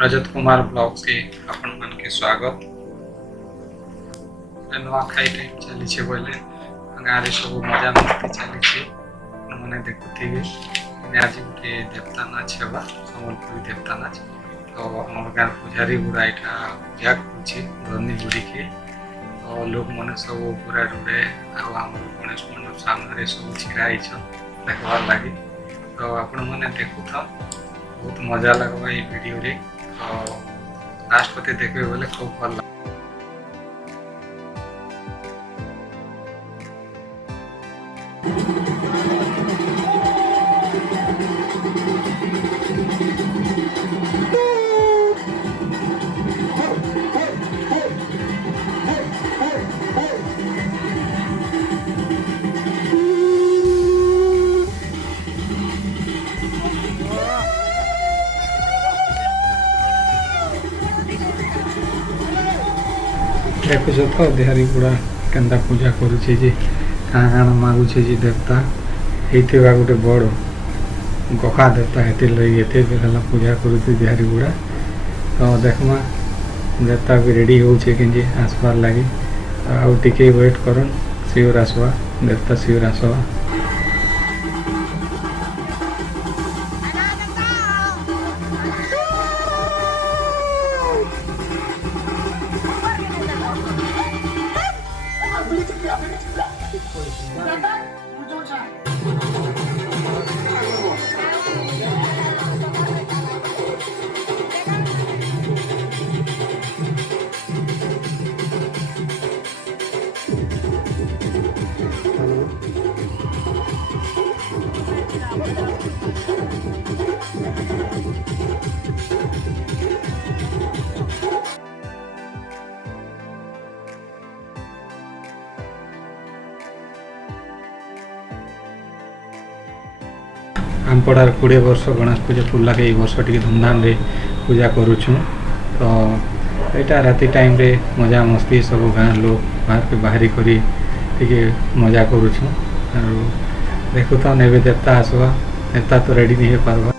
Rajat Kumar blog से आपण मन के स्वागत। नुआखाई टाइम चली बोले गाँव सब मजा मस्ती चली मैंने देखुथे आज गोटे देवता नाच हेबा सम्बलपुरी देवता नाच तो आम गाँव पूजारी गुड़ा यहाँ पूजा करनी गुड़ी के तो लोक मैंने सब पूरा रुड़े आम गणेश मंडप सामने सब छिड़ाई देखबार लगी तो आपण मैंने देखु था बहुत मजा लगवा ये वीडियो रे तो लास्ट पते देखबे बोले खूब भल देखुच तो देहारी गुड़ा केन्दा पूजा करुचे जे काଣା काଣା मागुचे जे देवता ହେଇଥିବା गोटे बड़ गखा देवता हेते लई एते बेला पूजा करुचे देहारी गुड़ा तो देखमा देवता भी रेडी होचे कि आसबार लगी आउ टिके वेट करन सियोर आसवा देवता सियोर आसवा आमपड़ार 20 वर्ष गणेश पूजा पुला के वर्ष टी धूमधाम रे पूजा करुछु तो यहाँ राति टाइम रे मजा मस्ती सब गाँव लोग बाहर के बाहरी करी टी मजा करुछु देखु तो ने देवता आसवा देवता तो रेडी नहीं हो पारबा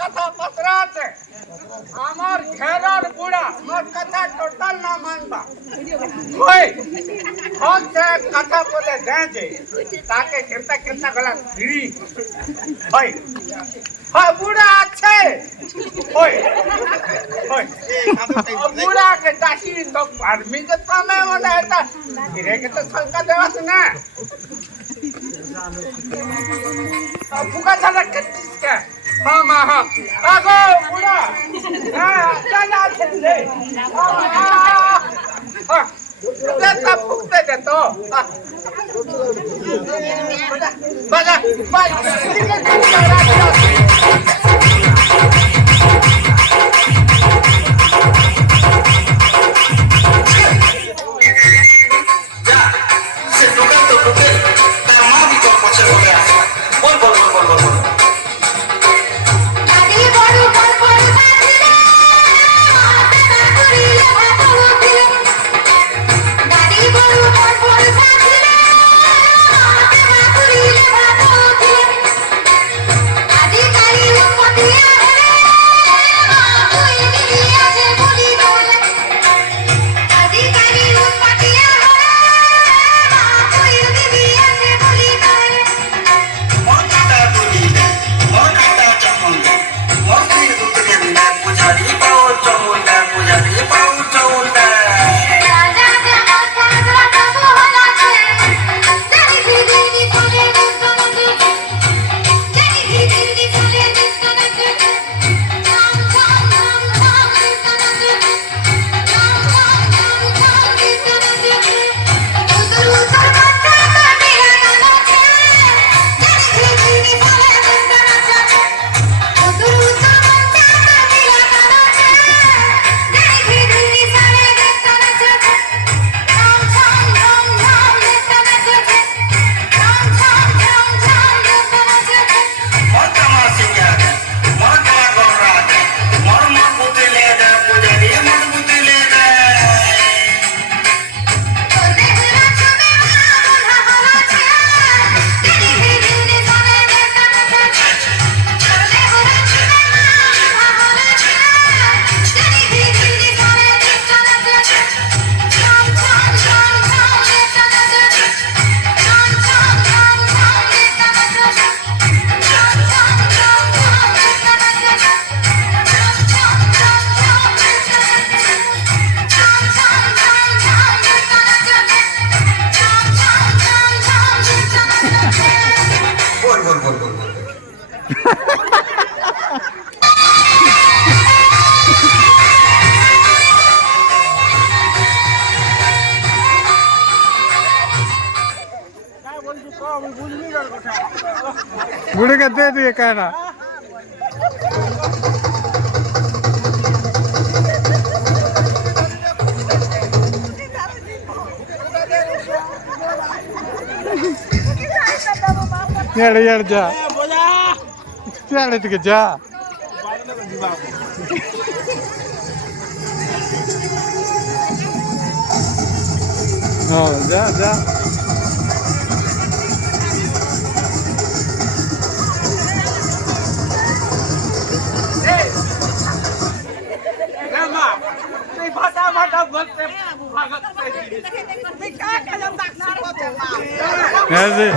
कथा पसराते আমার ঘেরার বুড়া মোর কথা টোটাল না মানবা ওই হচ্ছে কথা বলে দেছে তাকে কেনতা কেনতা গলা ফিরি ওই হয় বুড়া আছে ওই ওই বুড়া के डाकी तो आर्मी के समय वाला है फिरे के तो संका देवास ना फुका चला के किसका हाँ माँ हाँ आगो बुढ़ा हाँ चला चले हाँ देता फुकते दे तो बजा बुढ़े का दे दिए कहना यार यार जा यार जा हाँ जा जा ऐसे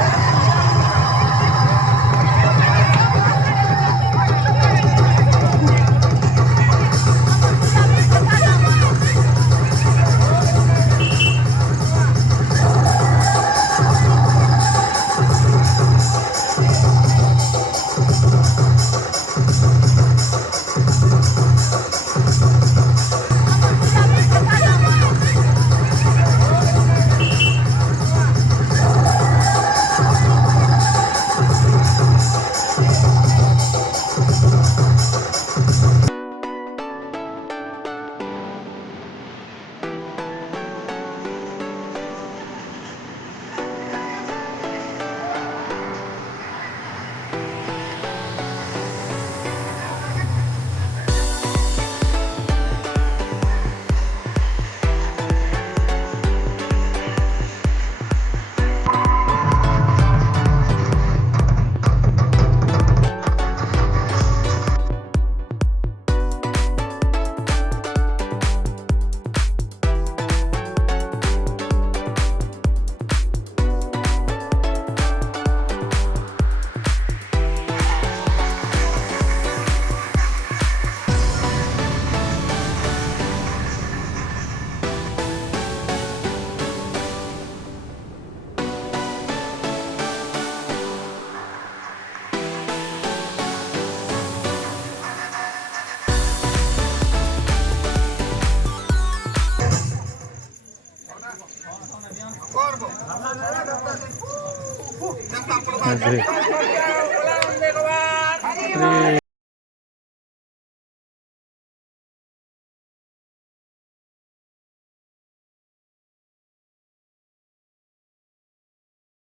હજી ભગવાન શ્રી